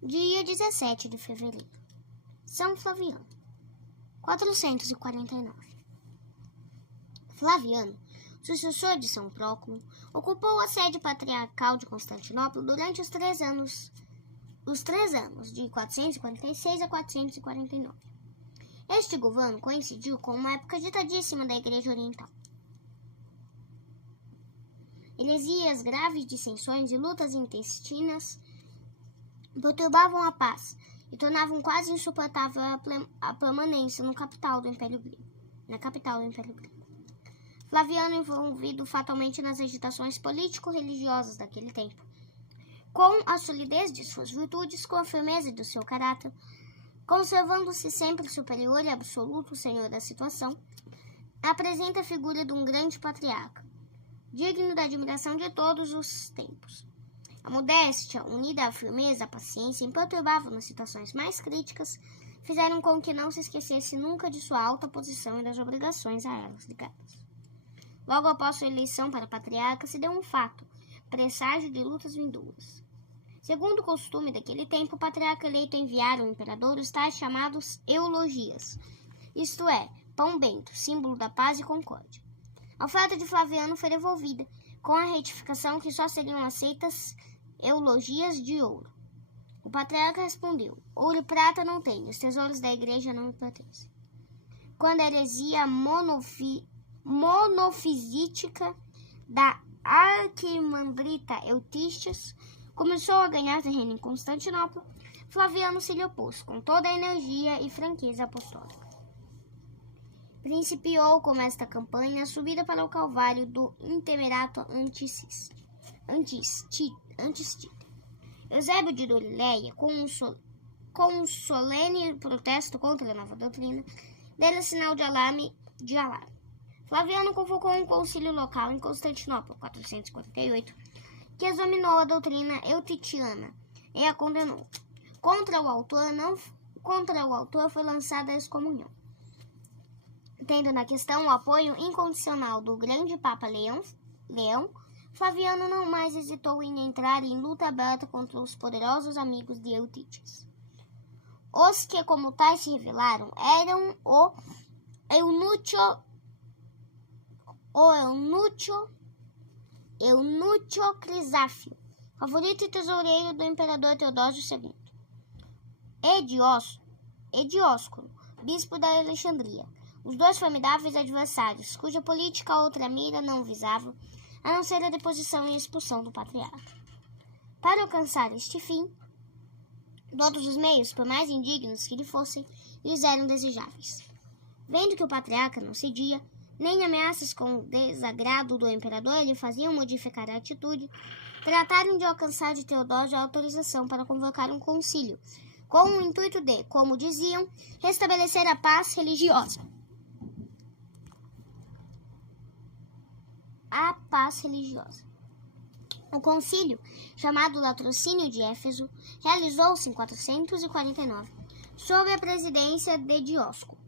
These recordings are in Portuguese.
Dia 17 de fevereiro. São Flaviano. 449. Flaviano, sucessor de São Próculo, ocupou a sede patriarcal de Constantinopla durante os três anos de 446 a 449. Este governo coincidiu com uma época agitadíssima da Igreja Oriental. Heresias, graves dissensões e lutas intestinas perturbavam a paz e tornavam quase insuportável a permanência na capital do Império Grego. Flaviano, envolvido fatalmente nas agitações político-religiosas daquele tempo, com a solidez de suas virtudes, com a firmeza do seu caráter, conservando-se sempre superior e absoluto senhor da situação, apresenta a figura de um grande patriarca, digno da admiração de todos os tempos. A modéstia, unida à firmeza, à paciência, imperturbável nas situações mais críticas, fizeram com que não se esquecesse nunca de sua alta posição e das obrigações a elas ligadas. Logo após sua eleição para patriarca, se deu um fato, presságio de lutas vindouras. Segundo o costume daquele tempo, o patriarca eleito enviara ao imperador os tais chamados eulogias, isto é, pão bento, símbolo da paz e concórdia. A oferta de Flaviano foi devolvida, com a retificação que só seriam aceitas eulogias de ouro. O patriarca respondeu: ouro e prata não tenho, os tesouros da igreja não me pertencem. Quando a heresia monofisítica da arquimandrita Eutíchias começou a ganhar terreno em Constantinopla, Flaviano se lhe opôs com toda a energia e franqueza apostólica. Principiou com esta campanha a subida para o Calvário do Intemerato Antistício. Eusébio de Galileia, com um solene protesto contra a nova doutrina, deu sinal de alarme. Flaviano convocou um concílio local em Constantinopla, 448, que examinou a doutrina eutitiana e a condenou. Contra o autor foi lançada a excomunhão, tendo na questão o apoio incondicional do grande Papa Leão, Flaviano não mais hesitou em entrar em luta aberta contra os poderosos amigos de Eutíchias. Os que, como tais, se revelaram eram o Eunucho Crisáfio, favorito e tesoureiro do imperador Teodósio II, e Dióscoro, bispo da Alexandria, os dois formidáveis adversários, cuja política outra mira não visava, a não ser a deposição e expulsão do patriarca. Para alcançar este fim, todos os meios, por mais indignos que lhe fossem, lhes eram desejáveis. Vendo que o patriarca não cedia, nem ameaças com o desagrado do imperador lhe faziam modificar a atitude, trataram de alcançar de Teodósio a autorização para convocar um concílio, com o intuito de, como diziam, restabelecer a paz religiosa. O concílio, chamado Latrocínio de Éfeso, realizou-se em 449, sob a presidência de Dióscoro.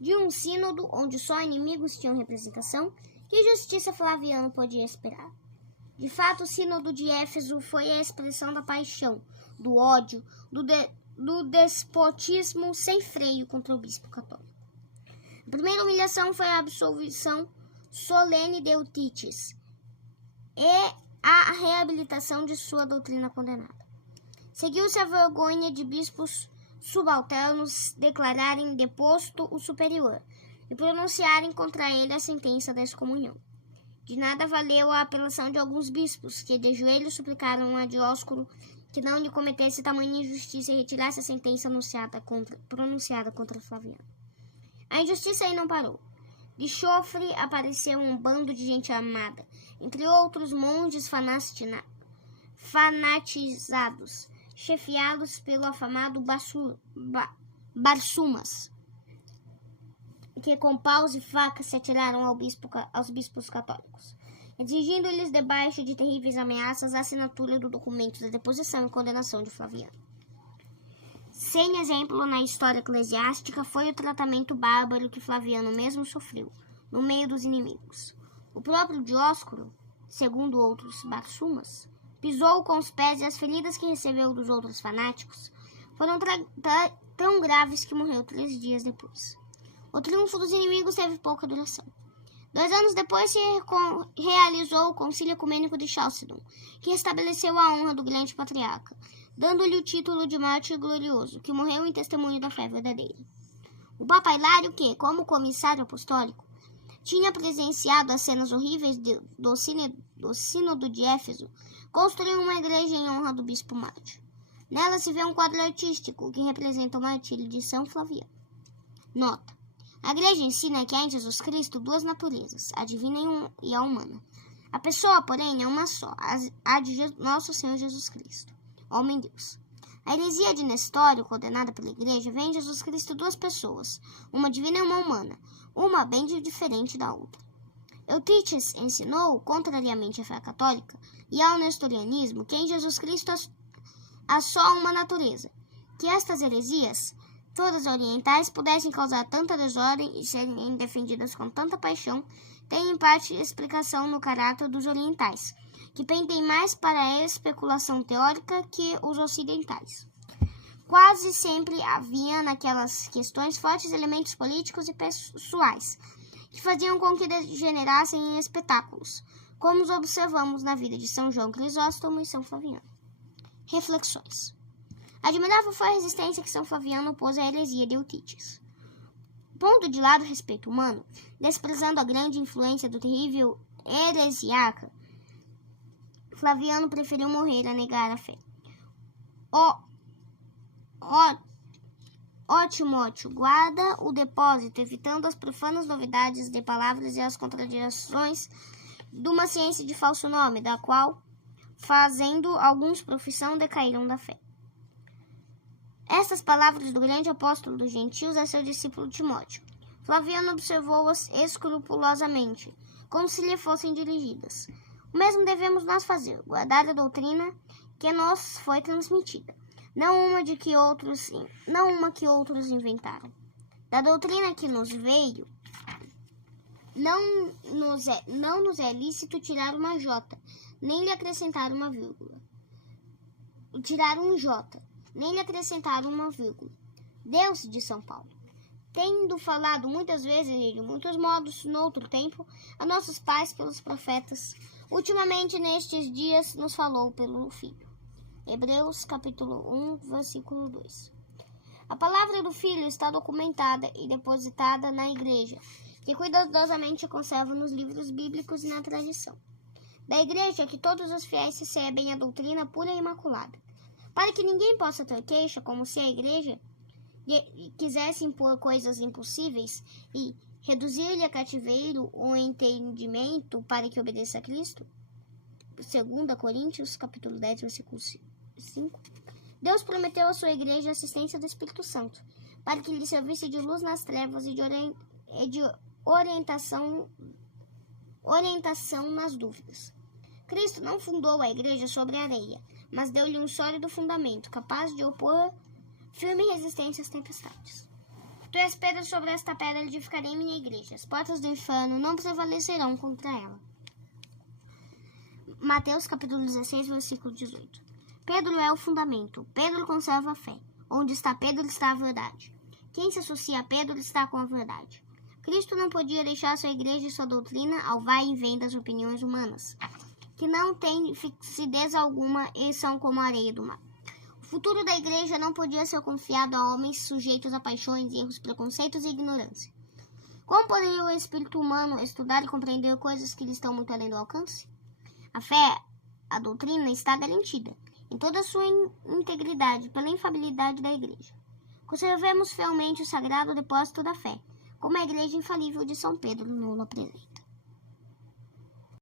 De um sínodo onde só inimigos tinham representação, que justiça Flaviano podia esperar? De fato, o sínodo de Éfeso foi a expressão da paixão, do ódio, do despotismo sem freio contra o bispo católico. A primeira humilhação foi a absolvição solene de Eutíchias e a reabilitação de sua doutrina condenada. Seguiu-se a vergonha de bispos subalternos declararem deposto o superior e pronunciarem contra ele a sentença da excomunhão. De nada valeu a apelação de alguns bispos, que de joelhos suplicaram a Dióscoro que não lhe cometesse tamanha injustiça e retirasse a sentença pronunciada contra Flaviano. A injustiça aí não parou. De chofre apareceu um bando de gente armada, entre outros monges fanatizados, chefiados pelo afamado Barsumas, que com paus e facas se atiraram aos bispos católicos, exigindo-lhes, debaixo de terríveis ameaças, a assinatura do documento da deposição e condenação de Flaviano. Sem exemplo na história eclesiástica foi o tratamento bárbaro que Flaviano mesmo sofreu, no meio dos inimigos. O próprio Dióscoro, segundo outros Barsumas, pisou com os pés e as feridas que recebeu dos outros fanáticos foram tão graves que morreu 3 dias depois. O triunfo dos inimigos teve pouca duração. 2 anos depois se realizou o Concílio Ecumênico de Chalcedon, que restabeleceu a honra do grande patriarca, dando-lhe o título de mártir glorioso, que morreu em testemunho da fé verdadeira. O Papa Hilário, que, como comissário apostólico, tinha presenciado as cenas horríveis do Sínodo de Éfeso, construiu uma igreja em honra do bispo mártir. Nela se vê um quadro artístico que representa o martírio de São Flaviano. Nota: a igreja ensina que há em Jesus Cristo 2 naturezas, a divina e a humana. A pessoa, porém, é uma só, a de nosso Senhor Jesus Cristo, homem-deus. A heresia de Nestório, condenada pela igreja, vê em Jesus Cristo 2 pessoas, uma divina e uma humana, uma bem diferente da outra. Eutíches ensinou, contrariamente à fé católica e ao nestorianismo, que em Jesus Cristo há só uma natureza, que estas heresias, todas orientais, pudessem causar tanta desordem e serem defendidas com tanta paixão, tem em parte explicação no caráter dos orientais, que pendem mais para a especulação teórica que os ocidentais. Quase sempre havia naquelas questões fortes elementos políticos e pessoais, que faziam com que degenerassem em espetáculos, como os observamos na vida de São João Crisóstomo e São Flaviano. Reflexões. Admirável foi a resistência que São Flaviano opôs à heresia de Eutíches. Pondo de lado o respeito humano, desprezando a grande influência do terrível heresiarca, Flaviano preferiu morrer a negar a fé. Ó Timóteo, guarda o depósito, evitando as profanas novidades de palavras e as contradições de uma ciência de falso nome, da qual, fazendo alguns profissão, decaíram da fé. Estas palavras do grande apóstolo dos gentios a seu discípulo Timóteo. Flaviano observou-as escrupulosamente, como se lhe fossem dirigidas. O mesmo devemos nós fazer, guardar a doutrina que nos foi transmitida, não uma que outros inventaram. Da doutrina que nos veio, não nos é lícito tirar uma jota, nem lhe acrescentar uma vírgula. Deus, de São Paulo, tendo falado muitas vezes e de muitos modos, noutro tempo, a nossos pais pelos profetas, ultimamente nestes dias nos falou pelo Filho. Hebreus capítulo 1, versículo 2. A palavra do Filho está documentada e depositada na Igreja, que cuidadosamente conserva nos livros bíblicos e na tradição. Da Igreja que todos os fiéis recebem a doutrina pura e imaculada, para que ninguém possa ter queixa, como se a Igreja quisesse impor coisas impossíveis e reduzir-lhe a cativeiro o entendimento para que obedeça a Cristo. 2 Coríntios capítulo 10, versículo 5. Deus prometeu à sua igreja a assistência do Espírito Santo, para que lhe servisse de luz nas trevas e de orientação nas dúvidas. Cristo não fundou a igreja sobre a areia, mas deu-lhe um sólido fundamento, capaz de opor firme resistência às tempestades. Tu és pedra, sobre esta pedra edificarei minha igreja. As portas do inferno não prevalecerão contra ela. Mateus capítulo 16, versículo 18. Pedro é o fundamento. Pedro conserva a fé. Onde está Pedro está a verdade. Quem se associa a Pedro está com a verdade. Cristo não podia deixar sua igreja e sua doutrina ao vai e vem das opiniões humanas, que não têm fixidez alguma e são como a areia do mar. O futuro da igreja não podia ser confiado a homens sujeitos a paixões, erros, preconceitos e ignorância. Como poderia o espírito humano estudar e compreender coisas que lhe estão muito além do alcance? A fé, a doutrina, está garantida, em toda a sua integridade, pela infalibilidade da igreja. Conservemos fielmente o sagrado depósito da fé, como a igreja infalível de São Pedro nos apresenta.